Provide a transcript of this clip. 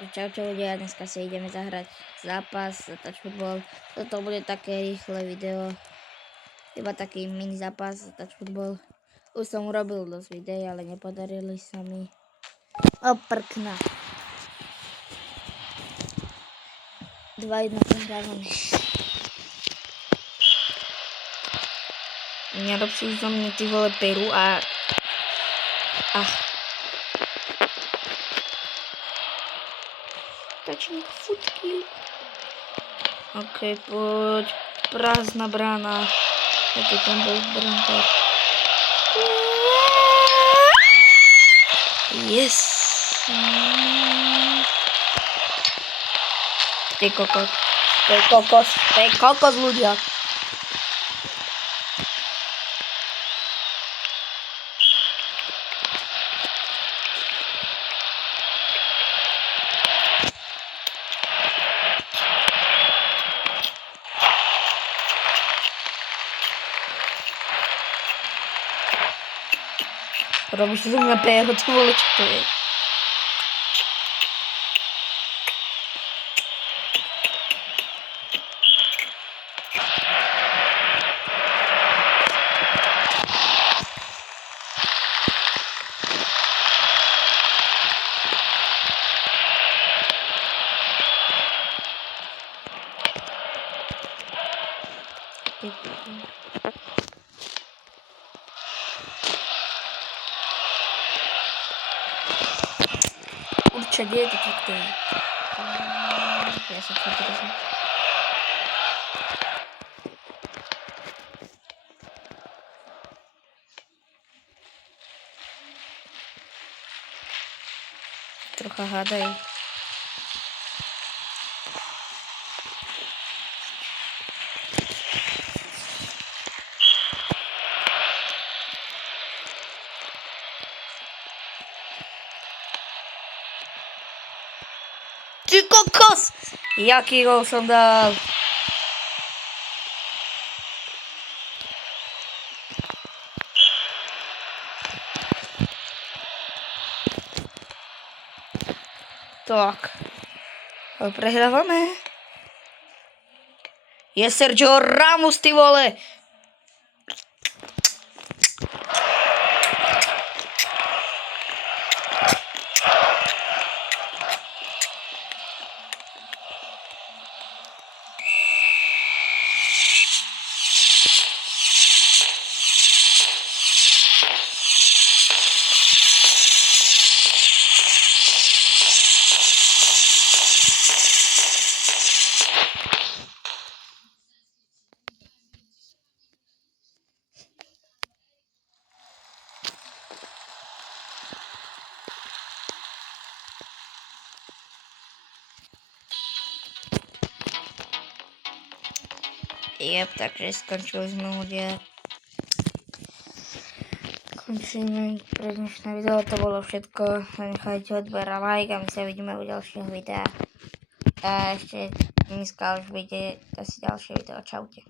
Čaute ľudia, dneska si ideme zahrať zápas za touch football. Toto bude také rýchle video, iba taký mini zápas za touch football. Už som urobil dosť videí, ale nepodarili sa mi. Oprkna. 2-1 prehrávame. Nerob si zo mňa ty vole peru a... Tačník futky. Ok, poď. Prázdna brána. Jaký tam bol brankár. Yes. Ty kokos. To je kokos. To je kokos, ľudia. Robíš to na péro, ty vole, čo to je? Kurča, kde je to takto? Ja som to držal. Trocha hádaj. Ty kokos! Jaký gol som dal? Tak. Prehrávame. Je Sergio Ramos, ty vole! Takže skončili sme ľudia. Končíme pre dnešné video, to bolo všetko. Zanechajte odber a like a my sa vidíme u ďalšieho videa. A ešte dneska už vyjde asi ďalšie video. Čaute.